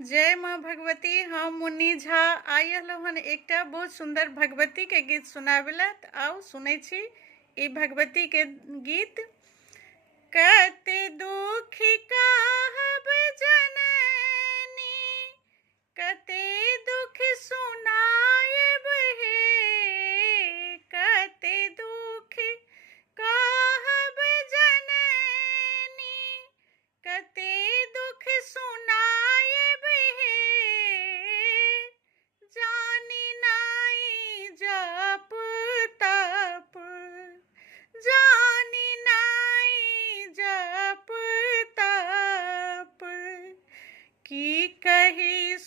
जय माँ भगवती। हम मुन्नी झा आइ हन एकटा बहुत सुंदर भगवती के गीत सुनाबेला। आओ सुनै छी ई भगवती के गीत। कते दुख कहब जननी, कते दुख सुनायब हे, कते दुख कहब जननी, कते दुख सुनायब हे, जानी नाई जप तप, जानी नाई जप तप, की कही